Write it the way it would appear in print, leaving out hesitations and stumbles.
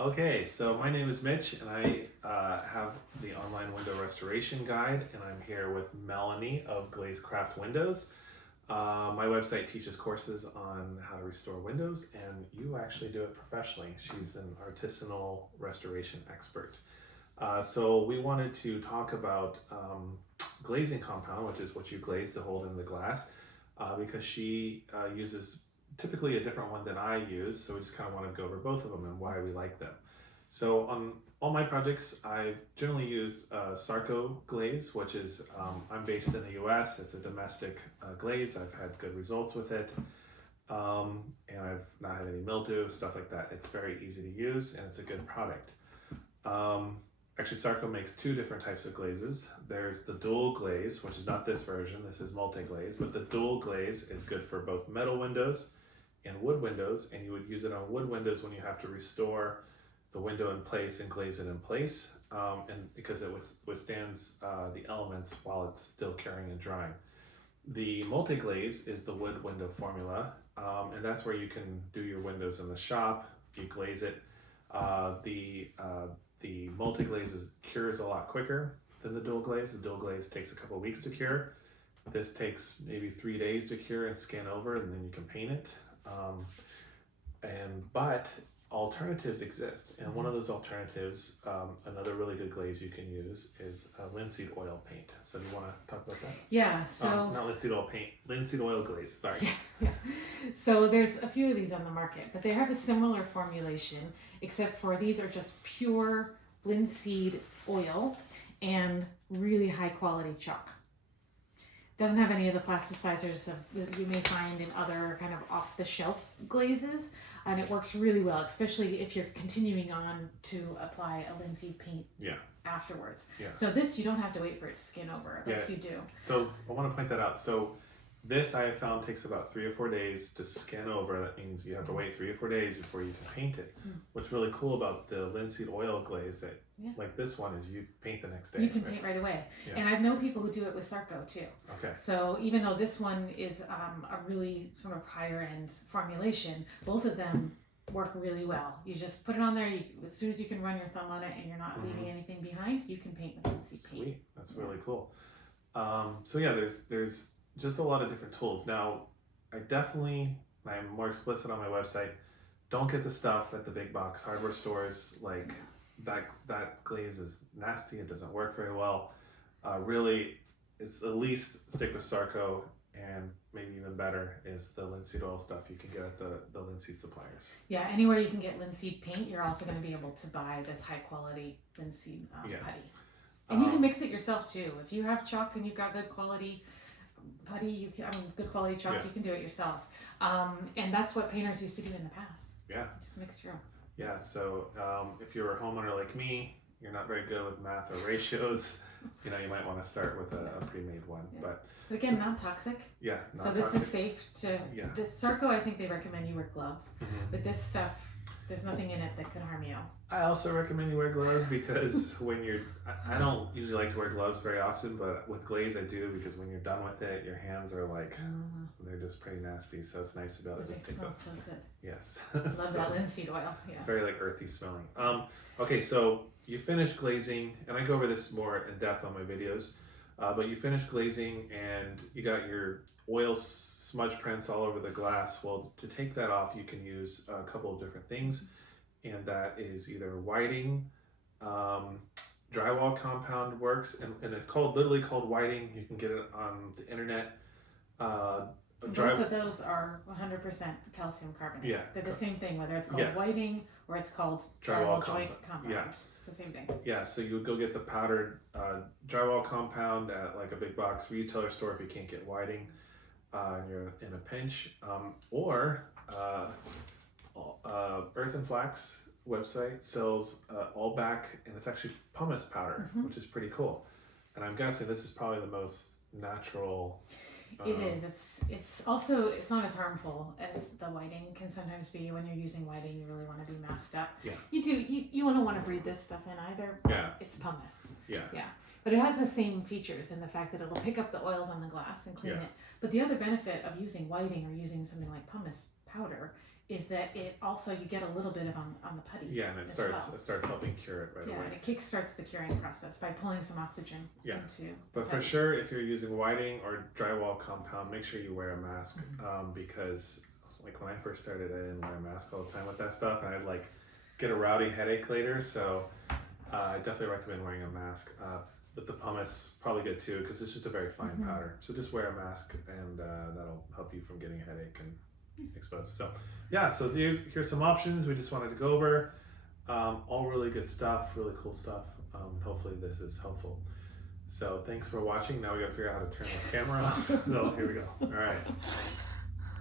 Okay, so my name is Mitch, and I have the online window restoration guide, and I'm here with Melanie of Glazecraft Windows. My website teaches courses on how to restore windows, and you actually do it professionally. She's an artisanal restoration expert. So we wanted to talk about glazing compound, which is what you glaze to hold in the glass, because she uses typically a different one than I use, so we just kind of want to go over both of them and why we like them. So on all my projects, I've generally used Sarco Glaze, which is, I'm based in the US, it's a domestic glaze. I've had good results with it, and I've not had any mildew, stuff like that. It's very easy to use, and it's a good product. Actually, Sarco makes two different types of glazes. There's the Dual Glaze, which is not this version, this is Multi-Glaze, but the Dual Glaze is good for both metal windows and wood windows, and you would use it on wood windows when you have to restore the window in place and glaze it in place, and because it withstands the elements while it's still curing and drying. The Multi-Glaze is the wood window formula, and that's where you can do your windows in the shop. You glaze it. The Multi-Glaze cures a lot quicker than the Dual Glaze. The Dual Glaze takes a couple weeks to cure. This takes maybe 3 days to cure and skin over, and then you can paint it. But alternatives exist, and one of those alternatives, another really good glaze you can use is linseed oil paint. So do you want to talk about that? Yeah, so not linseed oil paint, linseed oil glaze, sorry. yeah. So there's a few of these on the market, but they have a similar formulation, except for these are just pure linseed oil and really high quality chalk. Doesn't have any of the plasticizers that you may find in other kind of off the shelf glazes, and it works really well, especially if you're continuing on to apply a linseed paint afterwards. Yeah. So this, you don't have to wait for it to skin over like you do. So I want to point that out. So this I have found takes about 3 or 4 days to skin over. That means you have to wait 3 or 4 days before you can paint it. What's really cool about the linseed oil glaze that like this one is you paint the next day. You can paint right away. Yeah. And I know people who do it with Sarco too. Okay. So even though this one is a really sort of higher end formulation, both of them work really well. You just put it on there, as soon as you can run your thumb on it and you're not leaving anything behind, you can paint with linseed paint. Sweet, that's really cool. So yeah, there's just a lot of different tools. Now, I'm more explicit on my website, don't get the stuff at the big box hardware stores. Like that glaze is nasty, it doesn't work very well. Really, it's at least stick with Sarco, and maybe even better is the linseed oil stuff you can get at the linseed suppliers. Yeah, anywhere you can get linseed paint, you're also going to be able to buy this high quality linseed putty. And you can mix it yourself too. If you have chalk and you've got good quality putty, good quality chalk, you can do it yourself. And that's what painters used to do in the past. Yeah. Just mix your own. Yeah, so if you're a homeowner like me, you're not very good with math or ratios, you might want to start with a pre-made one. Yeah. But again, non-toxic. Yeah. So this is safe to, this Sarco, I think they recommend you wear gloves. But this stuff, there's nothing in it that could harm you. I also recommend you wear gloves because I don't usually like to wear gloves very often, but with glaze I do, because when you're done with it, your hands are like, they're just pretty nasty, so it's nice to be able to just take them. It smells so good. Yes. Love that linseed oil. Yeah. It's very like earthy smelling. Okay, so you finish glazing, and I go over this more in depth on my videos, but you finish glazing and you got your oil smudge prints all over the glass. Well, to take that off, you can use a couple of different things, and that is either whiting, drywall compound works, and it's literally called whiting. You can get it on the internet. Both of those are 100% calcium carbonate. Yeah. They're the same thing, whether it's called whiting or it's called drywall joint compound. Yeah. It's the same thing. Yeah, so you would go get the powdered drywall compound at like a big box retailer store if you can't get whiting and you're in a pinch. Or Earth and Flax website sells all back, and it's actually pumice powder, which is pretty cool. And I'm guessing this is probably the most natural. It is. It's also, it's not as harmful as the whiting can sometimes be. When you're using whiting, you really want to be masked up. Yeah. You want to breathe this stuff in either. Yeah. It's pumice. Yeah. Yeah. But it has the same features in the fact that it'll pick up the oils on the glass and clean it. But the other benefit of using whiting or using something like pumice powder is that it also, you get a little bit of on the putty. Yeah, and it starts helping cure it right away. And it kickstarts the curing process by pulling some oxygen into. But for sure, if you're using whiting or drywall compound, make sure you wear a mask because like when I first started, I didn't wear a mask all the time with that stuff, and I'd like get a rowdy headache later. So I definitely recommend wearing a mask. With the pumice, probably good too because it's just a very fine powder. So just wear a mask, and that'll help you from getting a headache and exposed. So yeah, so here's some options we just wanted to go over. All really good stuff, really cool stuff. Hopefully this is helpful. So thanks for watching. Now we gotta figure out how to turn this camera off. So here we go. All right.